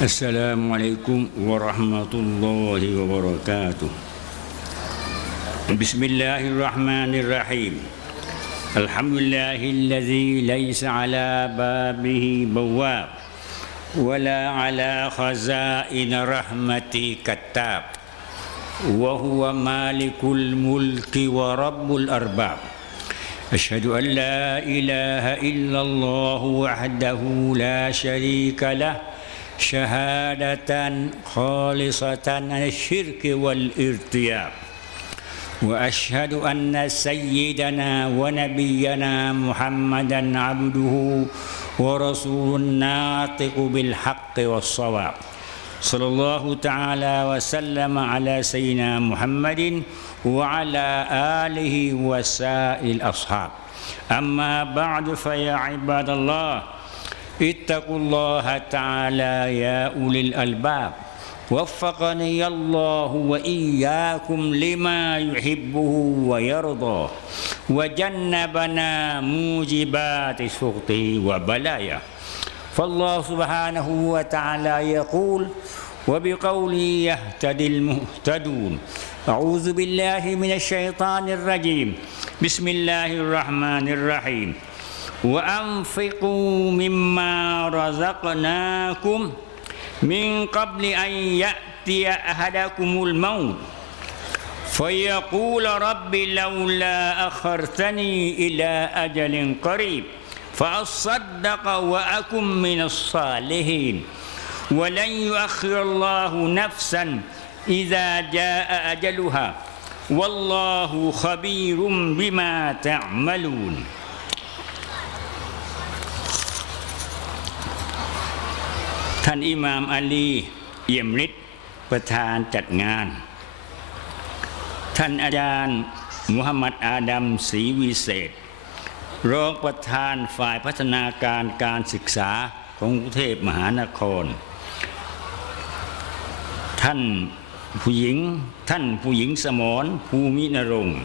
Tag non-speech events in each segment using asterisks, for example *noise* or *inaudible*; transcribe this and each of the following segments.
السلام عليكم ورحمة الله وبركاته. بسم الله الرحمن الرحيم. الحمد لله الذي ليس على بابه بواب ولا على خزائن رحمته كتاب. وهو مالك الملك ورب الأرباب. أشهد أن لا إله إلا الله وحده لا شريك له شهادة خالصة عن الشرك والارتياب. وأشهد أن سيدنا ونبينا محمدا عبده ورسول الناطق بالحق والصواب. صلى الله تعالى وسلم على سيدنا محمد وعلى آله وسائر الأصحاب. أما بعد فيا عباد الله اتقوا الله تعالى يا أولي الألباب. وفقني الله وإياكم لما يحبه ويرضى وجنبنا موجبات سخطه وبلاياه. فالله سبحانه وتعالى يقول وبقوله يهتدي المهتدون أعوذ بالله من الشيطان الرجيم. بسم الله الرحمن الرحيم. وأنفقوا مما رزقناكم من قبل أن يأتي أحدكم الموت. فيقول رب لولا أخرتني إلى أجل قريب فأصدق وأكن من الصالحين. ولن يؤخر الله نفسا إذا جاء أجلها. والله خبير بما تعملون. ท่านอิหม่ามอาลี เอี่ยมฤทธิ์ประธานจัดงาน ท่านอาจารย์มุฮัมมัดอาดัมศรีวิเศษ รองประธานฝ่ายพัฒนาการการศึกษาของกรุงเทพมหานคร ท่านผู้หญิงท่านผู้หญิงสมรภูมินรงค์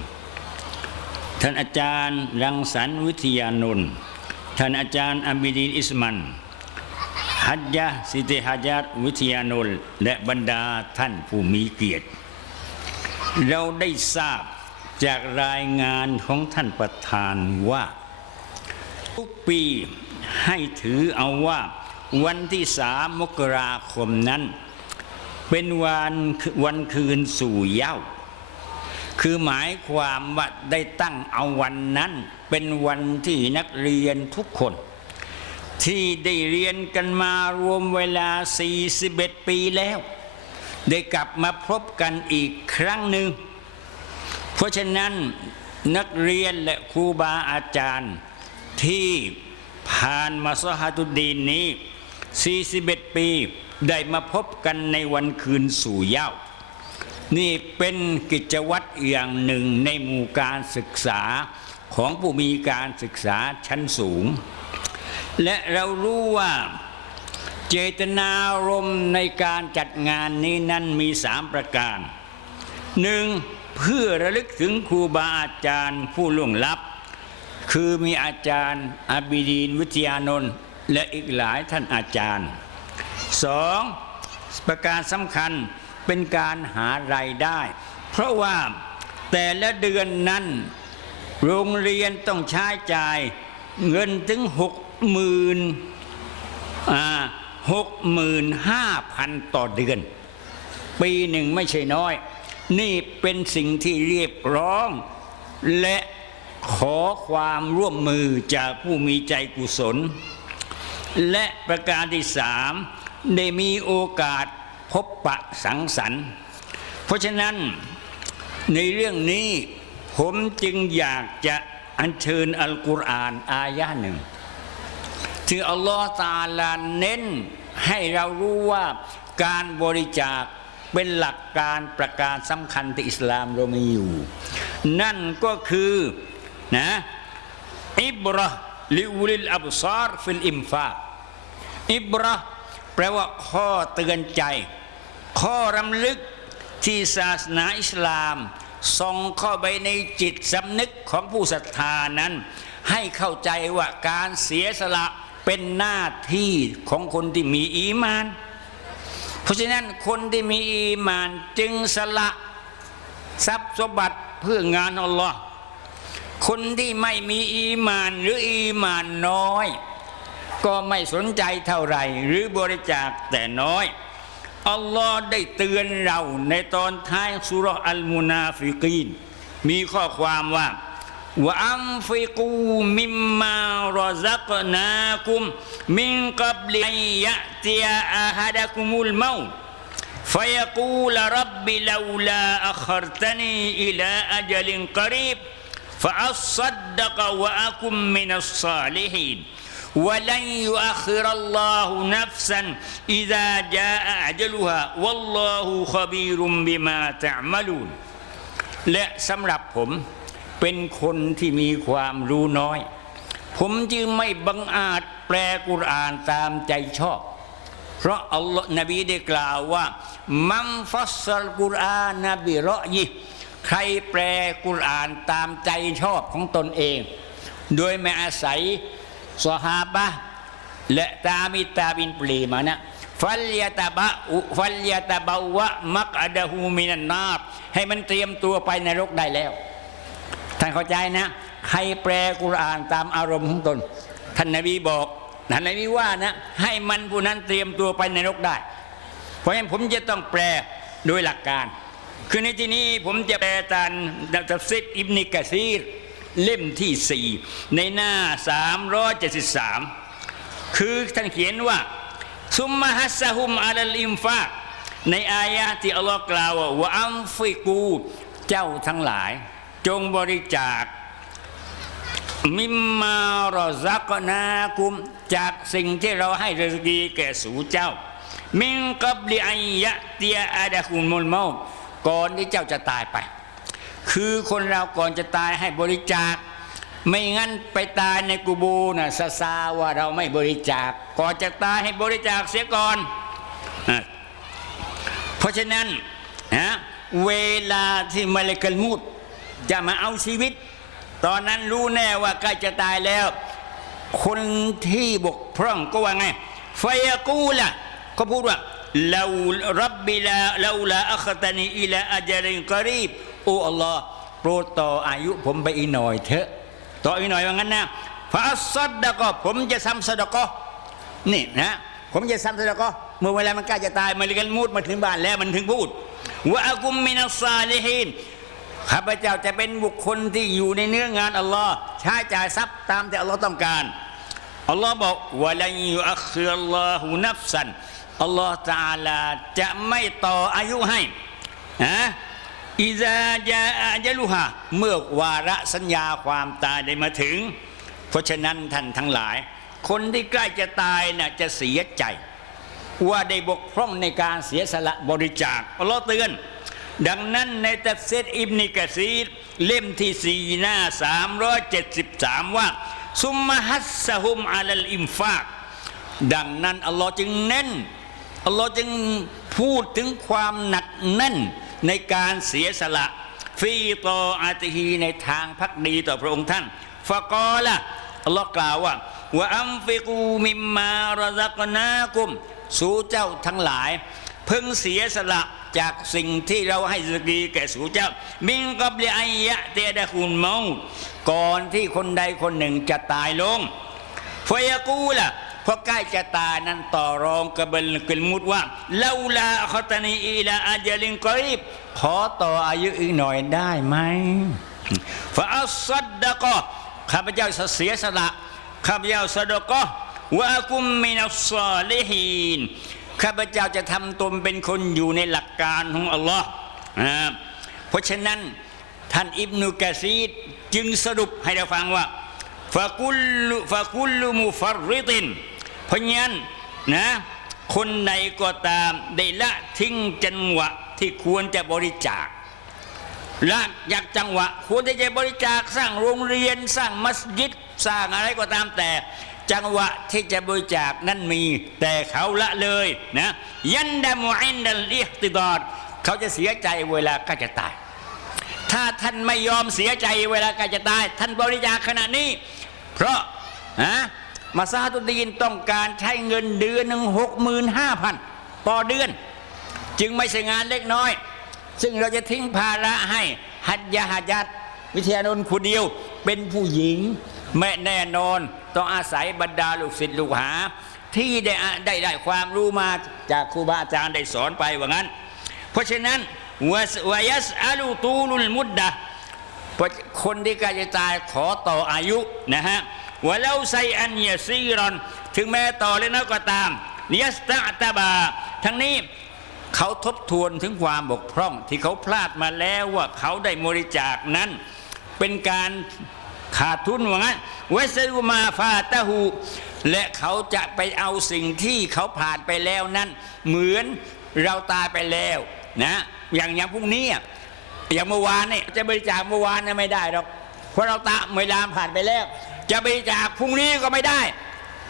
ท่านอาจารย์รังสรรค์วิทยานนท์ท่านอาจารย์อัมบิดีนอิสมัน ฮัจยะสิทธิฮัจยัตวิทยานนท์และบรรดาท่านผู้มีเกียรติ เราได้ทราบจากรายงานของท่านประธานว่า ทุกปีให้ถือเอาว่าวันที่สามมกราคมนั้น เป็นวันวันคืนสู่เย้า คือหมายความว่าได้ตั้งเอาวันนั้น เป็นวันที่นักเรียนทุกคน ที่ได้เรียนกันมารวมเวลา 41 ปีแล้ว ได้กลับมาพบกันอีกครั้งหนึ่ง เพราะฉะนั้นนักเรียนและครูบาอาจารย์ที่ผ่านมาสฮาตุดีนนี้ 41 ปีได้มาพบกันในวันคืนสู่เย้า นี่เป็นกิจวัตรอย่างหนึ่งในหมู่การศึกษาของผู้มีการศึกษาชั้นสูง และเรารู้ว่าเจตนารมณ์ในการจัดงานนี้นั้นมีสามประการหนึ่งเพื่อระลึกถึงครูบาอาจารย์ผู้ล่วงลับ คือมีอาจารย์อาบิดีนวิทยานนท์และอีกหลายท่านอาจารย์สองประการสำคัญเป็นการหารายได้ เพราะว่าแต่ละเดือนนั้น โรงเรียนต้องใช้จ่ายเงินถึง หมื่นหกหมื่นห้าพันต่อเดือน ปีหนึ่งไม่ใช่น้อย นี่เป็นสิ่งที่เรียกร้อง และขอความร่วมมือจากผู้มีใจกุศล และประการที่สามได้มีโอกาสพบปะสังสรรค์ เพราะฉะนั้นในเรื่องนี้ผมจึงอยากจะอัญเชิญอัลกุรอานอายะหนึ่ง ที่อัลลอฮฺตาลาเน้นให้เรารู้ว่าการบริจาคเป็นหลักการประการสำคัญที่อิสลามเรามีอยู่ นั่นก็คือนะอิบรอลิอุลิลอับซาร์ฟิลอิมฟาอิบรอแปลว่าข้อเตือนใจ ข้อรำลึกที่ศาสนาอิสลามส่งเข้าไปในจิตสำนึกของผู้ศรัทธานั้น ให้เข้าใจว่าการเสียสละ เป็นหน้าที่ของคนที่มีอีมาน เพราะฉะนั้นคนที่มีอีมานจึงสละทรัพย์สมบัติเพื่องานอัลลอฮ์คนที่ไม่มีอีมานหรืออีมานน้อย ก็ไม่สนใจเท่าไหร่ หรือบริจาคแต่น้อย อัลลอฮ์ได้เตือนเราในตอนท้ายสุราะห์อัลมุนาฟิกีน มีข้อความว่า ว่าอัมฟิกูมิมมารซักนาคุมมินกับลิยะติยอาฮัดะคุมุลเมา فيقول رب لولا أخرتني إلى أجل قريب فأصدق وأكن من الصالحين ولن يؤخر الله نفسا إذا جاء أجلها والله خبير بما تعملون และสำหรับผม เป็นคนที่มีความรู้น้อย ผมจึงไม่บังอาจแปลกุรอานตามใจชอบ เพราะอัลลอฮ์นบีได้กล่าวว่า มัมฟัสซัลกุรอานนบิเราะยิใครแปลกุรอานตามใจชอบของตนเอง โดยไม่อาศัยสหาบะและตามิตาบินปลีมานะฟัลยาตาบะอุฟัลยาตาบาวะมักอดะฮูมินันนาบให้มันเตรียมตัวไปในรกได้แล้ว ท่านเข้าใจนะ ใครแปลกุรอานตามอารมณ์ของตน ท่านนบีบอกท่านนบีว่านะ ให้มันผู้นั้นเตรียมตัวไปในนรกได้ เพราะฉะนั้นผมจะต้องแปลโดยหลักการ คือในที่นี้ผมจะแปลตามตัฟซิดอิบนิกะซีรเล่มที่สี่ในหน้า 373 คือท่านเขียนว่า ซุมมะฮัสซะฮุมอาลัลอิมฟากในอายะที่อัลลอฮ์กล่าวว่าอัมฟิกู เจ้าทั้งหลาย จงบริจาค มิมมารอซักนาคุม จากสิ่งที่เราให้รสกีแก่สู่เจ้า มิงกับลิอัยยะเตียอาดะคุมุลเมาก่อนที่เจ้าจะตายไป คือคนเราก่อนจะตายให้บริจาค ไม่งั้นไปตายในกูบูนะซาซาว่าเราไม่บริจาค ก่อนจะตายให้บริจาคเสียก่อน เพราะฉะนั้นนะเวลาที่มาเลกัลมูด จะมาเอาชีวิต ตอนนั้นรู้แน่ว่าใกล้จะตายแล้ว คนที่บกพร่องก็ว่าไงไฟกูล่ะก็พูดว่าเรารับบิลาเราละอัคตานีอิลาอาจารินกรีบโอ้อัลลอฮ์โปรดต่ออายุผมไปอีกหน่อยเถอะต่ออีกหน่อยว่างั้นนะฟาซัดดะก็ผมจะทำสดะก็นี่นะผมจะทำสดะก็เมื่อเวลามันใกล้จะตายมันเลยกันมูดมาถึงบ้านแล้วมันถึงพูดว่าอากุมมินัสซาลิฮิน ข้าพเจ้าจะเป็นบุคคลที่อยู่ในเนื้องานอัลลอฮ์ใช้จ่ายทรัพย์ตามที่อัลลอฮ์ต้องการอัลลอฮ์บอกวะลัยยุอัคคิรัลลอฮุนัฟซันอัลลอฮ์ตาลาจะไม่ต่ออายุให้นะอิซาจาอาจลุฮะเมื่อวาระสัญญาความตายได้มาถึง เพราะฉะนั้นท่านทั้งหลาย คนที่ใกล้จะตายน่ะจะเสียใจ ว่าได้บกพร่องในการเสียสละบริจาคอัลลอฮ์เตือน ดังนั้นในตัฟซีรอิบนิกะซีรเล่มที่สี่หน้า 373 ว่า ซุมมะฮัสซะฮุมอาลัลอิมฟาก ดังนั้น อัลลอฮ์จึงเน้น อัลลอฮ์จึงพูดถึงความหนักแน่นในการเสียสละ ฟีตออาติฮีในทางพักดีต่อพระองค์ท่าน ฟะกอละอัลลอฮ์กล่าวว่าว่าอัมฟิกูมิมมารซักนากุม สู่เจ้าทั้งหลาย เพิ่งเสียสละ จากสิ่งที่เราให้สกีแก่สู่เจ้า มิงกับเลิอายะเตดะคุณเมาก่อนที่คนใดคนหนึ่งจะตายลงฟยกูล่ะพอใกล้จะตายนั้นต่อรองกับเบลกิลมุดว่าเลาลาคอตานีอีลาอาจลิงกรีบขอต่ออายุอีกหน่อยได้ไหมฟาอัสซัดดะก็ข้าพเจ้าเสียสละข้าพเจ้าสะดะก็วะกุมมินัสซาลิฮีน ข้าพเจ้าจะทำตนเป็นคนอยู่ในหลักการของอัลลอฮ์นะเพราะฉะนั้นท่านอิบนุกะซีดจึงสรุปให้เราฟังว่าฟะกุลลุฟะกุลลุมุฟัรริติน เพราะงั้นนะคนใดก็ตามได้ละทิ้งจังหวะที่ควรจะบริจาคละอยากจังหวะควรจะบริจาคสร้างโรงเรียนสร้างมัสยิดสร้างอะไรก็ตามแต่ จังหวะที่จะบริจาคนั้นมี แต่เขาละเลยนะยันดามุอินดัลอิฮติดอดเขาจะเสียใจเวลาก็จะตาย ถ้าท่านไม่ยอมเสียใจเวลาใกล้จะตาย ท่านบริจาคขณะนี้ เพราะนะมาซาตุดีนต้องการใช้เงินเดือนหนึ่งหกหมื่นห้าพันต่อเดือน จึงไม่ใช่งานเล็กน้อย ซึ่งเราจะทิ้งภาระให้หัดยาหัดยัดวิทยานนท์คนเดียวเป็นผู้หญิงแม่แน่นอน ต้องอาศัยบรรดาลูกศิษย์ลูกหา ที่ได้ได้ได้ความรู้มาจากครูบาอาจารย์ได้สอนไปว่างั้น เพราะฉะนั้นวะสวายัสอาลูตูลุลมุดดะคนที่ใกล้จะตายขอต่ออายุนะฮะว่าแล้วไซอันเยซีรอน ถึงแม้ต่อเลยนะก็ตามเนียสตาตาบา ทั้งนี้เขาทบทวนถึงความบกพร่องที่เขาพลาดมาแล้วว่าเขาได้บริจาคนั้น เป็นการ ขาดทุนว่างั้นเวสรุมาฟาตาหูและเขาจะไปเอาสิ่งที่เขาผ่านไปแล้วนั้น เหมือนเราตายไปแล้วนะอย่างอย่างพรุ่งนี้อย่างเมื่อวานนี่จะบริจาคเมื่อวานนี่ไม่ได้หรอกเพราะเราตาเวลาผ่านไปแล้ว จะบริจาคพรุ่งนี้ก็ไม่ได้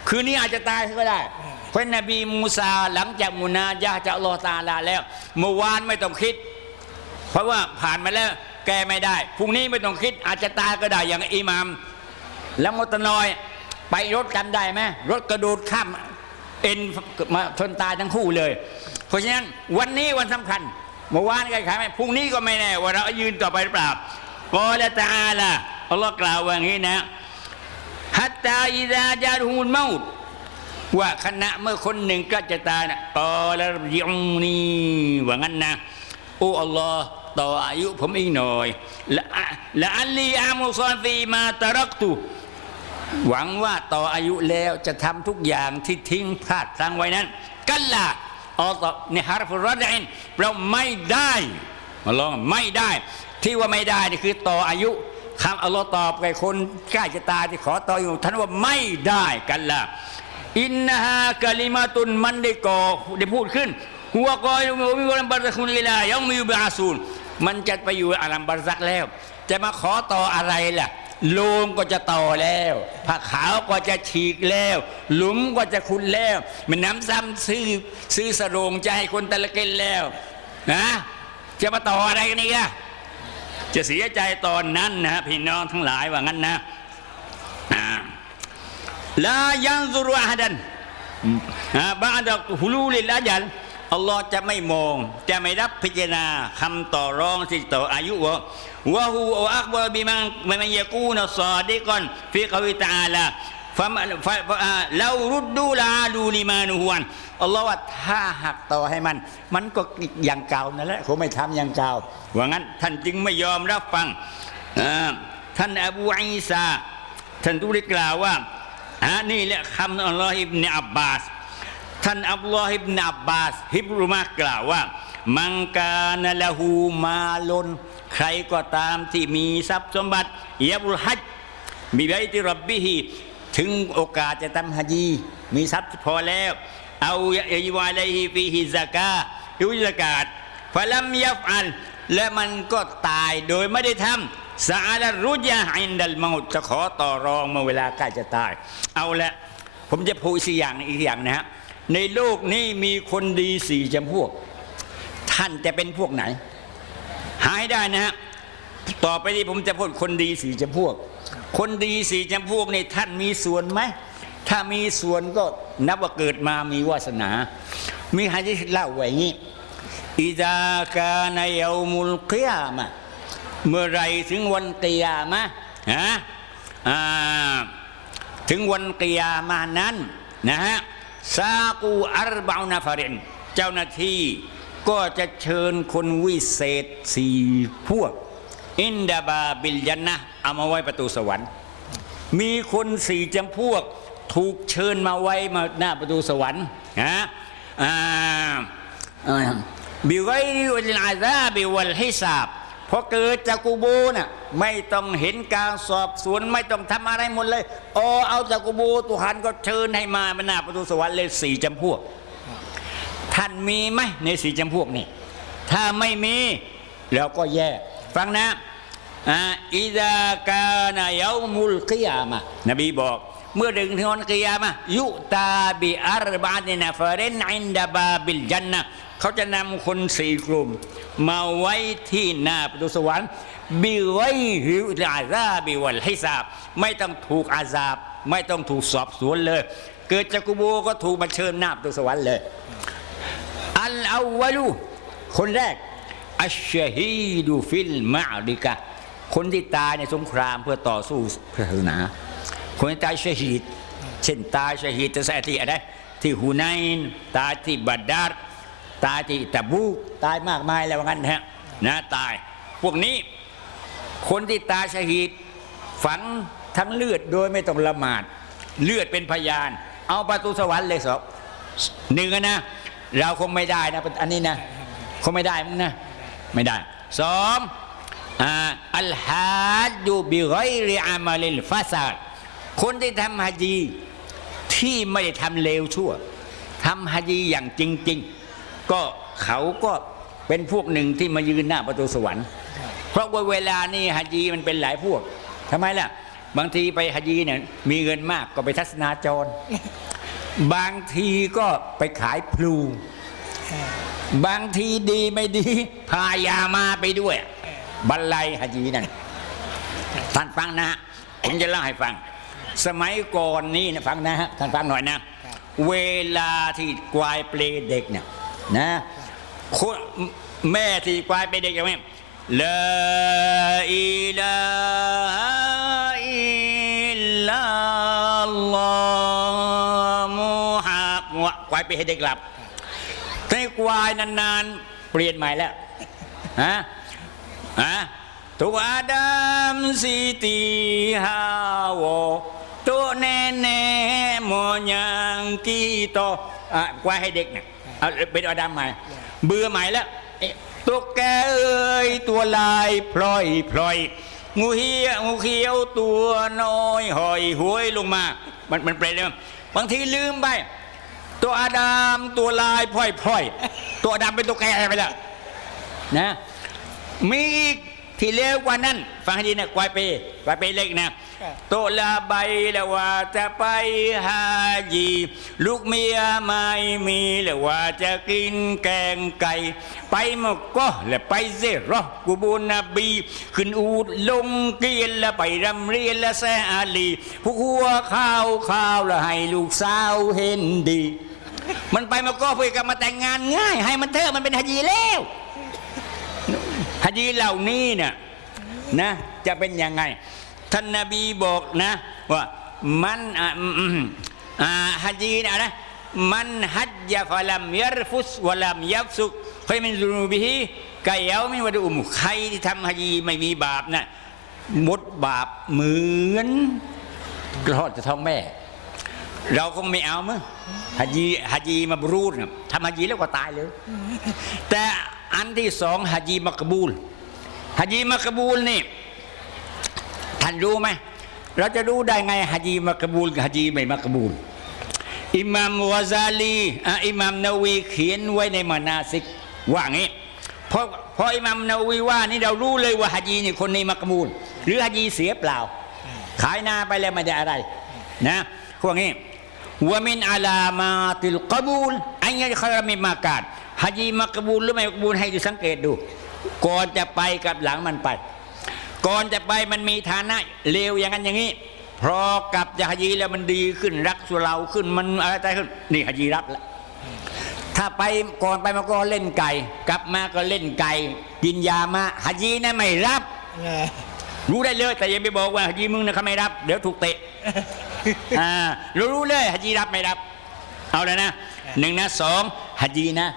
คืนนี้อาจจะตายก็ได้เพราะนบีมูซาหลังจากมุนายาจากอัลลอฮ์ตาลาแล้ว เมื่อวานไม่ต้องคิด เพราะว่าผ่านมาแล้ว แก้ไม่ได้พรุ่งนี้ไม่ต้องคิดอาจจะตายก็ได้อย่างอิหมาม แล้วมตนอยไปรถกันได้ไหมรถกระโดดข้ามเอ็นมาชนตายทั้งคู่เลย เพราะฉะนั้นวันนี้วันสำคัญเมื่อวานก็ขายไหมพรุ่งนี้ก็ไม่แน่ว่าเรายืนต่อไปหรือเปล่ากอละตาอาละอัลลอฮ์กล่าวว่าอย่างนี้นะฮัตตาอิดาจารุมุลเมาตว่าขณะเมื่อคนหนึ่งก็จะตายนะกอละยิงนีว่างั้นนะโอ้อัลลอฮ์ ต่ออายุผมอีกหน่อยละละอัลลีอามุซอนฟีมาตรักตุหวังว่าต่ออายุแล้วจะทำทุกอย่างที่ทิ้งพลาดพลั้งไว้นั้น กันละออฮ์ในฮาร์ฟรอดอินเราไม่ได้มาลองไม่ได้ที่ว่าไม่ได้นี่คือต่ออายุคำอัลลอฮ์ตอบกับคนใกล้จะตายที่ขอต่ออายุท่านว่าไม่ได้กันละอินนาฮากะลิมาตุนมันได้ก่อได้พูดขึ้นหัวกอยมีวลัมบารักุนอิลายังมีบาซูน มันจะไปอยู่อาลัมบารักแล้ว จะมาขอต่ออะไรล่ะโลงก็จะต่อแล้วผ้าขาวก็จะฉีกแล้ว หลุมก็จะขุดแล้ว มันน้ำซ้ำซื้อซื้อสโรงจะให้คนตะละเกนแล้วนะจะมาต่ออะไรกันนี่ะจะเสียใจตอนนั้นนะพี่น้องทั้งหลายว่างั้นนะลายังซุรุอาดันบาดฮุลูลิลอาจัล อัลลอฮ์จะไม่มอง จะไม่รับพิจารณาคำต่อรองที่ต่ออายุวะวะฮูอักบรบิมังมันยากูนซอดิกอนฟิกวิตาลาฟะฟะเรารุดดูลาดูลิมานุฮวนอัลลอฮ์ว่าถ้าหักต่อให้มัน มันก็อย่างเก่านั่นแหละคงไม่ทำอย่างเก่าว่างั้น ท่านจึงไม่ยอมรับฟังท่านอบูอีซาท่านทุได้กล่าวว่าอ่านี่แหละคำอัลลอฮ์อิบเนอับบาส ท่านอับลลอฮิบนอับบาส ฮิบรุมากล่าวว่า มังกานะละหูมาลน ใครก็ตามที่มีทรัพย์สมบัติยบุลฮัจมีไบติรับบิฮีถึงโอกาสจะทำฮัจีมีทรัพย์พอแล้ว เอายะวาไลฮิฟีฮิซากายุสกาศฟะลัมยัฟอัลและมันก็ตายโดยไม่ได้ทำสาลรุยะอินดัลมาตจะขอต่อรองเมื่อเวลาใกล้จะตาย เอาละผมจะพูดอีกอย่างอีกอย่างนะฮะ ในโลกนี้มีคนดีสี่จำพวก ท่านจะเป็นพวกไหน หายได้นะฮะต่อไปนี้ผมจะพูดคนดีสี่จำพวก คนดีสี่จำพวกนี่ท่านมีส่วนไหม ถ้ามีส่วนก็นับว่าเกิดมามีวาสนา มีฮะดิษเล่าไว้อย่างนี้อิดากานายามุลกิยามะเมื่อไรถึงวันกิยามะฮะถึงวันกิยามานั้นนะฮะ ซากูอัรบานาฟารินเจ้าหน้าที่ก็จะเชิญคนวิเศษสี่พวก อินดาบาบิลยันนะเอามาไว้ประตูสวรรค์ มีคนสี่จำพวก ถูกเชิญมาไว้มาหน้าประตูสวรรค์นะบิไกริวัลอาซาบิวัลฮิซาบ พอเกิดจากกูโบน่ะไม่ต้องเห็นการสอบสวนไม่ต้องทำอะไรหมดเลยโอเอาจากกูโบตุหันก็เชิญให้มาบรรณาประตูสวรรค์เลยสี่จำพวก ท่านมีไหมในสี่จำพวกนี่ถ้าไม่มีเราก็แย่ ฟังนะอ่าอิดากานายมุลกิยามะนบีบอก เมื่อดึงถึงวันกิยามะยุตาบิอารบาตินะฟเรนอินดาบาบิลจันนะเขาจะนำคนสี่กลุ่ม มาไว้ที่หน้าประตูสวรรค์บิไว้หิวอาซาบิวัลฮิซาบ ไม่ต้องถูกอาซาบ ไม่ต้องถูกสอบสวนเลย เกิดจากกุโบก็ถูกบัญเชิญหน้าประตูสวรรค์เลย อัลอาวลูคนแรก อัชชฮีดูฟิลมาดิกะ คนที่ตายในสงครามเพื่อต่อสู้ศาสนา คนตายชฮีดเช่นตายชฮีดจะใส่ที่อะไรที่ฮูไนน์ตายที่บัดดาร์ตายที่ตะบูกตายมากมายแล้วงั้นฮะนะตาย พวกนี้คนที่ตายชฮีดฝังทั้งเลือดโดยไม่ต้องละหมาด เลือดเป็นพยาน เอาประตูสวรรค์เลยสอบหนึ่งอนะ เราคงไม่ได้นะอันนี้นะคงไม่ได้มั้งนะ ไม่ได้สองอ่าอัลฮัดดูบิไกรอามาลิลฟาซาด คนที่ทำฮัจญีที่ไม่ได้ทำเลวชั่วทำฮัจญีอย่างจริง ๆ ก็เขาก็เป็นพวกหนึ่งที่มายืนหน้าประตูสวรรค์ เพราะว่าเวลานี้ฮัจญีมันเป็นหลายพวกทำไมล่ะ บางทีไปฮัจญีเนี่ยมีเงินมากก็ไปทัศนาจร บางทีก็ไปขายพลู บางทีดีไม่ดี พายามาไปด้วยบรรลัยฮัจญีนั่นท่านฟังนะฮะผมจะเล่าให้ฟัง สมัยก่อนนี้นะฟังนะฮะท่านฟังหน่อยนะ เวลาที่กวายเปลเด็กเนี่ยนะคนแม่ที่กวายเปลเด็กอย่างนี้ลาอิลาฮะอิลลัลลอฮ์มุฮัมมัดกวายเปลให้เด็กหลับในควายนานๆ เปลี่ยนใหม่แล้วฮะฮะตัวอาดัมสิติฮาว ตัวแน่แน่โมยังกีโตอะควายให้เด็กเนี่ยเอาเป็นอดัมใหม่เบื่อใหม่แล้วเอ๊ะตัวแกเอ้ยตัวลายพลอยพลอยงูเหี้ยงูเขียวตัวน้อยหอยหวยลงมา มันมันเปลี่ยนเลยบางทีลืมไป ตัวอาดามตัวลายพลอยพลอยตัวอาดามเป็นตัวแกไปแล้วนะมีอีก ที่เลวกว่านั้น ฟังให้ดีนะกวายเปกวายเปเล็กนะตัวละใบแล้วว่าจะไปหาจี ลูกเมียไม่มีแล้วว่าจะกินแกงไก่ ไปมกก็และไปเซรอกูบูนบี ขึ้นอูดลงเกียนแล้วไปรำเรียนและแซอาลีผู้หัวข้าวข้าวแล้วให้ลูกสาวเห็นดี มันไปมาก็เพื่อกับมาแต่งงานง่าย ให้มันเถอะมันเป็นฮัจญีแล้ว ฮัจญีเหล่านี้เนี่ยนะจะเป็นยังไง ท่านนบีบอกนะว่ามันอะอืมอืมอ่าฮัจญีนะนะมันฮัจยะฟะลัมยัรฟุสวะลัมยัฟซุกเคยมินซุนูบิฮิกายามินวะดุอุมใครที่ทำฮัจญีไม่มีบาปนะหมดบาปเหมือนกรอดจะท้องแม่ เราคงไม่เอามั้งฮัจญีฮัจญีมาบรูดน่ะทำฮัจญีแล้วก็ตายเลย แต่ อันที่สองฮัจญีมักบูลฮัจญีมักบูลนี่ท่านรู้ไหมเราจะรู้ได้ไงฮัจญีมักบูลกับฮัจญีไม่มักบูลอิหม่ามวาซาลีอิหม่ามนาวีเขียนไว้ในมานาซิกว่างี้เพราะเพราะอิหม่ามนาวีว่านี่เรารู้เลยว่าฮัจญีนี่คนนี้มักบูลหรือฮัจญีเสียเปล่า ขายนาไปแล้วไม่ได้อะไร นะพวกนี้ว่ามินอาลามาติลกบูลอันนี้เขาไม่มากาด ฮัจีมักบูลหรือไม่มักบูลให้ดูสังเกตดู ก่อนจะไปกับหลังมันไป ก่อนจะไปมันมีฐานะเลวอย่างนั้นอย่างนี้พอกลับจากฮัจีแล้วมันดีขึ้นรักสุเราขึ้นมันอะไรต่ขึ้นนี่ฮัจีรับแล้วถ้าไปก่อนไปมาก็เล่นไก่ กลับมาก็เล่นไก่ กินยามาฮัจีนะไม่รับรู้ได้เลยแต่ยังไปบอกว่าฮัจีมึงนะเขาไม่รับ เดี๋ยวถูกเตะอ่ารู้เลยฮัจีรับไม่รับ เอาเลยนะหนึ่งนะสองฮัจีนะ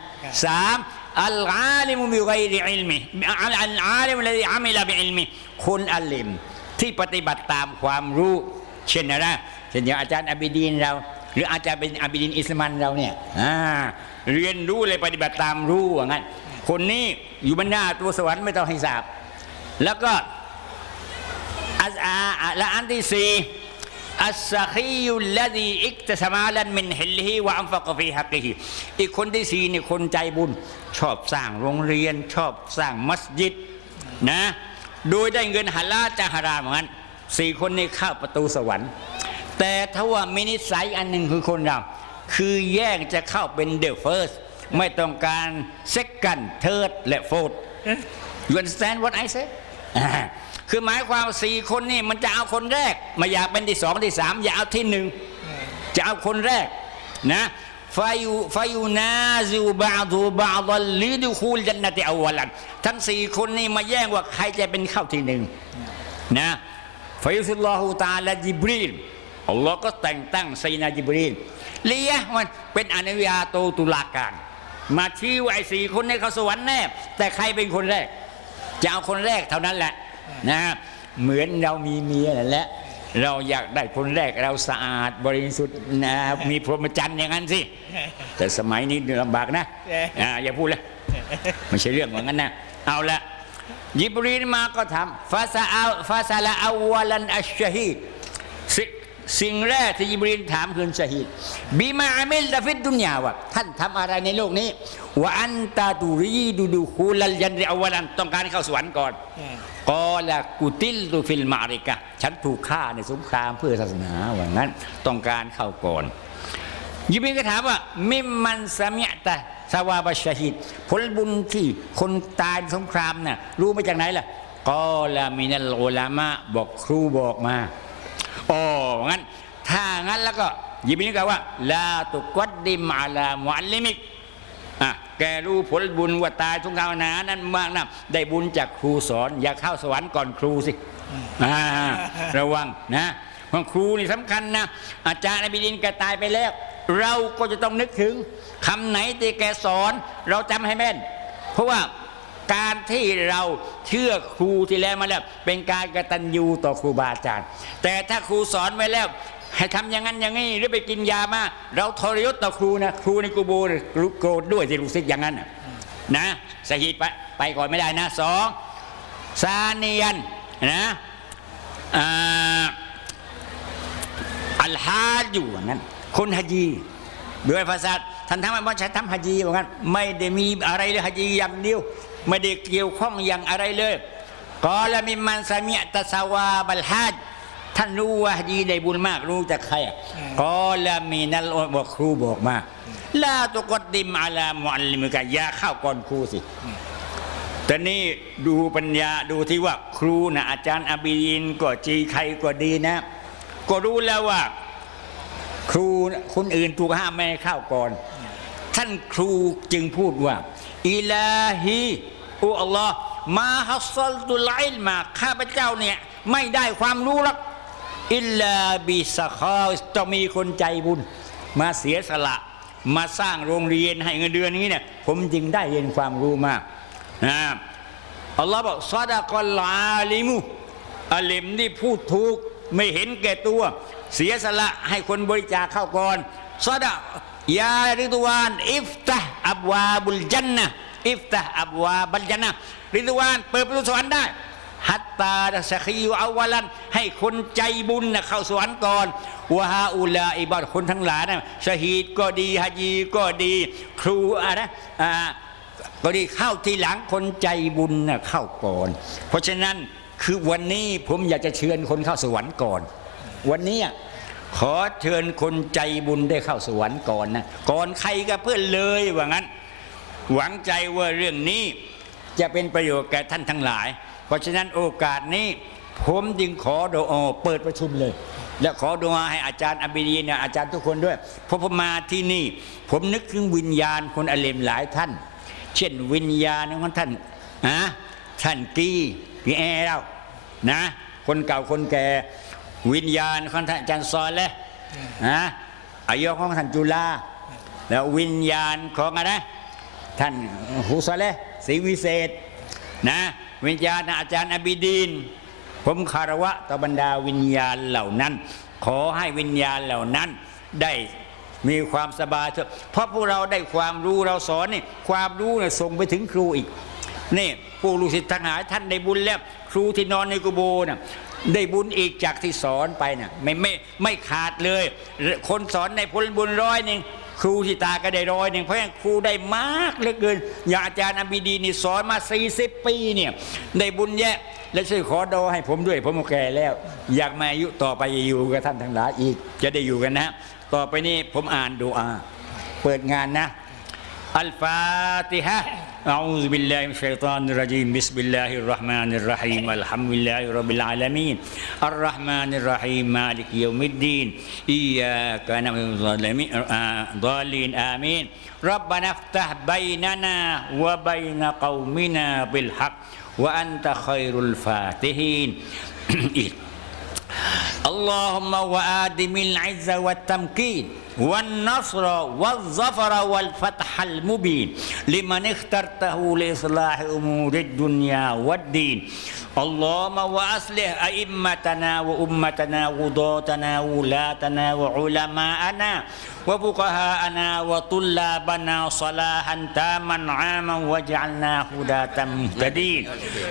สามอัลอาลิมุบิไกริอิลมิอัลอาลิมุลอามิลาบิอิลมิคนอัลลิม ที่ปฏิบัติตามความรู้ เช่นอะเช่นอย่างอาจารย์อับิดีนเรา หรืออาจารย์เป็นอับิดีนอิสมันเราเนี่ยอ่าเรียนรู้เลยปฏิบัติตามรู้ว่างั้นคนนี้อยู่บนหน้าตัวสวรรค์ไม่ต้องให้ทราบแล้วก็อัสอาและอันที่สี่ อัสซาคียุลลดีอิกตสมาลันมินฮิลฮิวะอัมฟักฟีฮักกิฮิอีกคนที่สี่นี่คนใจบุญ ชอบสร้างโรงเรียน ชอบสร้างมัสยิดนะ โดยได้เงินฮาลาลจากฮารามเหมือนกันสี่คนนี้เข้าประตูสวรรค์ แต่ถ้าว่ามินิสัยอันหนึ่งคือคนเรา คือแย่งจะเข้าเป็นเดอะเฟิร์สไม่ต้องการเซ็กกันเทิร์ดและโฟร์ you understand what I say อ่า คือหมายความสี่คนนี่มันจะเอาคนแรกไมาอยากเป็นที่สองที่สามอย่าเอาที่หนึ่งจะเอาคนแรกนะฟายุฟายุนาซิบาดูบาดลิดูคูลจันนติอวลันทั้งสี่คนนี่มาแย่งว่าใครจะเป็นเข้าที่หนึ่งนะฟายุสุลลอฮุตาลาจิบรีลอัลลอฮ์ก็แต่งตั้งไซนาจิบรีลเลียะมันเป็นอนุญาโตตุลาการ มาชี้ว่าไอ้สี่คนในเขาสวรรค์แน่แต่ใครเป็นคนแรก จะเอาคนแรกเท่านั้นแหละ นะเหมือนเรามีเมียนั่นแหละเราอยากได้คนแรกเราสะอาดบริสุทธิ์นะมีพรหมจรรย์อย่างนั้นสิ แต่สมัยนี้ลำบากนะอย่าพูดเลยไม่ใช่เรื่องของนั้นนะเอาละยิบรีนมาก็ทำฟาซาอัลฟาซาลาอาวลันอัชชฮีสิ สิ่งแรกที่ยิบรีนถามคือชะฮีดบีมาอามิลตะฟิดดุนยาวะท่านทำอะไรในโลกนี้ว่าอันตาตูรีดูดูคูลัลยันริอาวลันต้องการเข้าสวรรค์ก่อนกอละกุติลตุฟิลมาริกะ ฉันถูกฆ่าในสงครามเพื่อศาสนาว่างั้นต้องการเข้าก่อน ยิบรีนก็ถามว่า มิมมันสมิยตะสวาบชฮิดผลบุญที่คนตายในสงครามน่ะรู้มาจากไหนล่ะกอละมินัลอุลามะบอกครูบอกมา อ๋องั้น ถ้างั้นแล้วก็ยิบรีนก็ว่าลาตุกัดดิมอาลามุอัลลิมิกอะแกรู้ผลบุญว่าตายทุกขาวนานั้นมากนะได้บุญจากครูสอน อย่าเข้าสวรรค์ก่อนครูสิอ่าระวังนะเพราะครูนี่สำคัญนะ อาจารย์อบิดินแกตายไปแล้ว เราก็จะต้องนึกถึงคำไหนที่แกสอน เราจำให้แม่น เพราะว่า การที่เราเชื่อครูที่แล้วมาแล้ว เป็นการกตัญญูต่อครูบาอาจารย์ แต่ถ้าครูสอนไว้แล้ว ให้ทำอย่างนั้นอย่างนี้หรือไปกินยามาเราทรยศต่อครูนะครูในกูโบเนี่ยโกรธด้วยที่ลูกศิษย์อย่างนั้นนะสหิตไปไปก่อนไม่ได้นะสองซาเนียนนะอัลฮาอยู่อย่างนั้นคนฮจญีด้วยภาษาท่านทำให้ว่าฉันทำฮัจญีว่างั้นไม่ได้มีอะไรเลยฮจีอย่างเดียว ไม่ได้เกี่ยวข้องอย่างอะไรเลยกอละมิมันสามิยตะสวาบัลฮัจท่านรู้ว่าดีได้บุญมากรู้จากใครอะกอละมีนัลบอกครูบอกมาลาตุกดดิมอาลามุอัลลิมุกะอยาเข้าก่อนครูสิแต่นี่ดูปัญญาดูที่ว่าครูนะอาจารย์อาบียินก็จีใครก็ดีนะ ก็รู้แล้วว่า ครูคนอื่นถูกห้ามไม่ให้เข้าก่อน ท่านครูจึงพูดว่า อิลาฮีอ้อัลลอฮ์มาฮัสซัลตุไลล์มาข้าพเจ้าเนี่ย ไม่ได้ความรู้หรอกอิลลาบิสคอต้องมีคนใจบุญ มาเสียสละ มาสร้างโรงเรียนให้เงินเดือนนี้เนี่ย ผมจึงได้เรียนความรู้มากนะอัลลอฮ์บอกซาดะกอลาลิมุอาลิมที่พูดถูกไม่เห็นแก่ตัว เสียสละให้คนบริจาคเข้าก่อนซาดะ ยาริดวานอิฟตะอับวาบุลจันนะอิฟตะอับวาบัลจันนะริดวานเปิดประตูสวรรค์ได้ฮัตตาสะคีวอาวลันให้คนใจบุญนะเข้าสวรรค์ก่อนวะฮาอุลาอิบาดคนทั้งหลายนะชะฮีดก็ดีฮัจีก็ดี ครูอะนะอ่าก็ดีเข้าทีหลังคนใจบุญนะเข้าก่อน เพราะฉะนั้นคือวันนี้ผมอยากจะเชิญคนเข้าสวรรค์ก่อน วันนี้ ขอเชิญคนใจบุญได้เข้าสวรรค์ก่อนนะก่อนใครก็เพื่อนเลยว่างั้น หวังใจว่าเรื่องนี้จะเป็นประโยชน์แก่ท่านทั้งหลาย เพราะฉะนั้นโอกาสนี้ ผมจึงขอดูอเปิดประชุมเลย และขอดูอาให้อาจารย์อบิดีเนี่ยอาจารย์ทุกคนด้วยเพราะผมมาที่นี่ ผมนึกถึงวิญญาณคนอเลมหลายท่าน เช่นวิญญาณของท่านนะท่านกีกีแอร์เรานะ คนเก่าคนแก่ วิญญาณของท่านอาจารย์ซอลและนะอายุของท่านจุฬาแล้ววิญญาณของอะไรท่านฮุสเลศรีวิเศษนะวิญญาณอาจารย์อบิดีน ผมคารวะต่อบรรดาวิญญาณเหล่านั้น ขอให้วิญญาณเหล่านั้นได้มีความสบายเถอะเพราะพวกเราได้ความรู้เราสอนนี่ความรู้เนี่ยส่งไปถึงครูอีกนี่ผู้ลูกศิษย์ทั้งหลายท่านได้บุญแล้ว ครูที่นอนในกุโบน่ะ ได้บุญอีกจากที่สอนไปนะ่ะไม่ไม่ไม่ขาดเลย คนสอนในพลบุญร้อยหนึ่งครูทิตาก็ได้ร้อยหนึ่งเพราะงั้นครูได้มากเหลือเกิน อย่างอาจารย์อบิดีนี่สอนมา 40 ปีเนี่ยได้บุญแยะ และช่วยขอโดให้ผมด้วย ผมแก่แล้ว อยากมาอายุต่อไปอยู่กับท่านทั้งหลายอีก จะได้อยู่กันนะ ต่อไปนี้ผมอ่านดูอา เปิดงานนะ อัลฟาติฮะ أعوذ بالله من الشيطان الرجيم. بسم الله الرحمن الرحيم. الحمد لله رب العالمين. الرحمن الرحيم. مالك يوم الدين. إياك نعبد آه، ضالين. آمين. ربنا افتح بيننا وبين قومنا بالحق وأنت خير الفاتحين. *clears throat* اللهم وآدم العز والتمكين. والنصر والظفر والفتح المبين لمن اخترته لإصلاح أمور الدنيا والدين. اللهم وأصلح أئمتنا وأمتنا وضاتنا وولاتنا وعلماءنا وفقهاءنا وطلابنا صلاحا تاما عاما واجعلنا هداة مهتدين.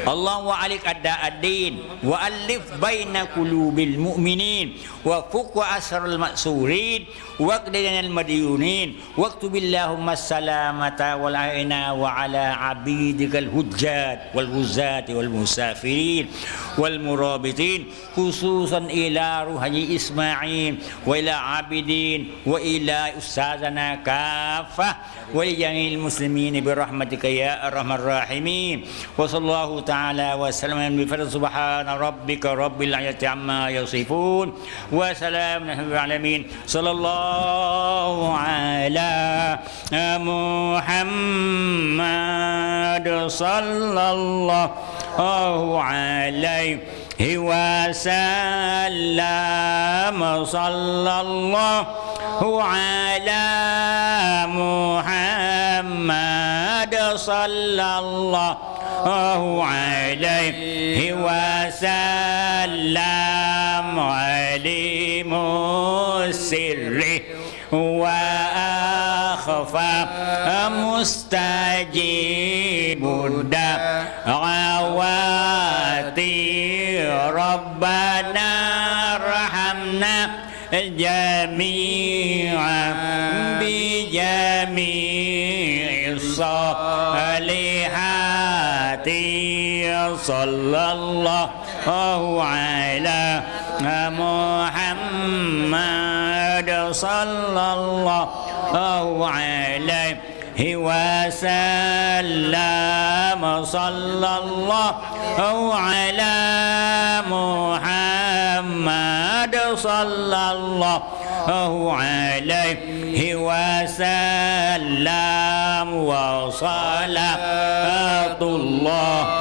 اللهم وعليك أداء الدين وألف بين قلوب المؤمنين وفك أسر المأسورين واقضنا المديونين. واكتب اللهم السلامة والعينا وعلى عبيدك الهجات والغزاة والمسافرين والمرابطين خصوصا إلى روحي إسماعيل وإلى عابدين وإلى أستاذنا كافة. ولجميع المسلمين برحمتك يا أرحم الراحمين. وصلى الله تعالى وسلم بفضل سبحان ربك رب العزة عما يصفون. وسلام على العالمين صلى الله على محمد صلى الله عليه وسلم. صلى الله على محمد صلى الله عليه وسلم عليم السر وأخفى مستجيب الدعوات صلى الله على محمد صلى الله عليه وسلم. صلى الله على محمد صلى الله عليه وسلم. وصلاة الله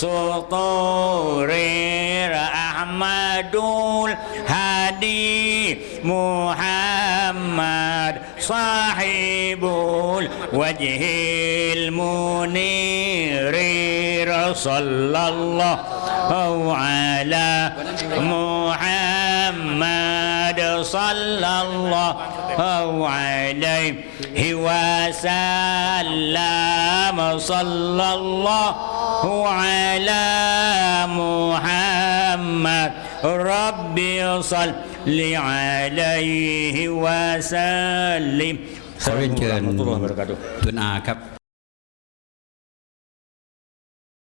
سطور أحمد الهادي محمد صاحب الوجه المنير صلى الله على محمد صلى الله عليه وسلم صلى الله على محمد ربي صل عليه وسلم ขอเรียนเชิญ ورحمة الله وبركاته คุณอาครับ